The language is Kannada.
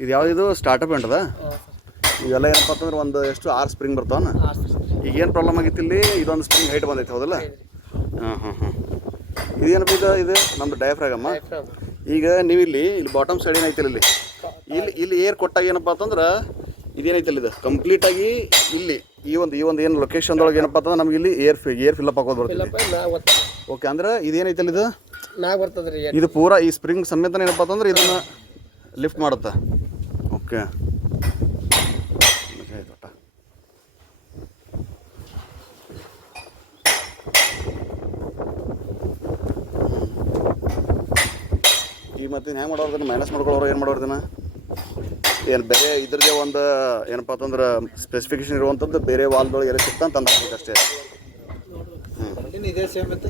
ಇದು ಯಾವುದಿದು ಸ್ಟಾರ್ಟಪ್ ಎಂಟದ ಇವೆಲ್ಲ ಏನಪ್ಪ ಅಂತಂದ್ರೆ ಒಂದು ಎಷ್ಟು 6 ಸ್ಪ್ರಿಂಗ್ ಬರ್ತಾವನ. ಈಗ ಏನು ಪ್ರಾಬ್ಲಮ್ ಆಗಿತ್ತು ಇಲ್ಲಿ, ಇದೊಂದು ಸ್ಪ್ರಿಂಗ್ ಹೈಟ್ ಬಂದೈತೆ ಹೌದಲ್ಲ. ಇದೇನಪ್ಪ ಇದು ನಮ್ಮದು ಡಯಾಫ್ರಾಗಮ್ಮ. ಈಗ ನೀವು ಇಲ್ಲಿ ಬಾಟಮ್ ಸೈಡ್ ಏನೈತಿಲ್ಲ ಇಲ್ಲಿ ಏರ್ ಕೊಟ್ಟಾಗ ಏನಪ್ಪ ಅಂತಂದ್ರೆ ಇದೇನೈತಿಲ್ಲ ಇದು ಕಂಪ್ಲೀಟಾಗಿ ಇಲ್ಲಿ ಈ ಒಂದು ಏನು ಲೊಕೇಶನ್ದೊಳಗೆ ಏನಪ್ಪ ಅಂತಂದ್ರೆ ನಮ್ಗೆ ಇಲ್ಲಿ ಏರ್ ಫಿಲ್ಲಪ್ ಹಾಕೋದು ಬರ್ತದೆ. ಓಕೆ, ಅಂದ್ರೆ ಇದೇನೈತಿಲ್ಲ ಇದು ಇದು ಪೂರಾ ಈ ಸ್ಪ್ರಿಂಗ್ ಸಮೇತ ಏನಪ್ಪ ಅಂತಂದ್ರೆ ಇದನ್ನು ಲಿಫ್ಟ್ ಮಾಡುತ್ತೆ. ಓಕೆ, ಈ ಮತ್ತೆ ಹೆಂಗೆ ಮಾಡೋರ್ದನ್ನ ಮೈನಸ್ ಮಾಡ್ಕೊಳ್ಳೋರು ಏನು ಮಾಡೋರ್ದನ್ನ ಏನು ಬೇರೆ ಇದ್ರದ್ದೇ ಒಂದು ಏನಪ್ಪ ಅಂತಂದ್ರೆ ಸ್ಪೆಸಿಫಿಕೇಶನ್ ಇರುವಂಥದ್ದು ಬೇರೆ ವಾಲ್ದೊಳಗೆ ಎಲ್ಲ ಸಿಗ್ತಾ ಅಂತ ಅಂದಾಗಬೇಕು ಅಷ್ಟೇ. ಇದೇ ಸೇಮ್ ಇತ್ತು.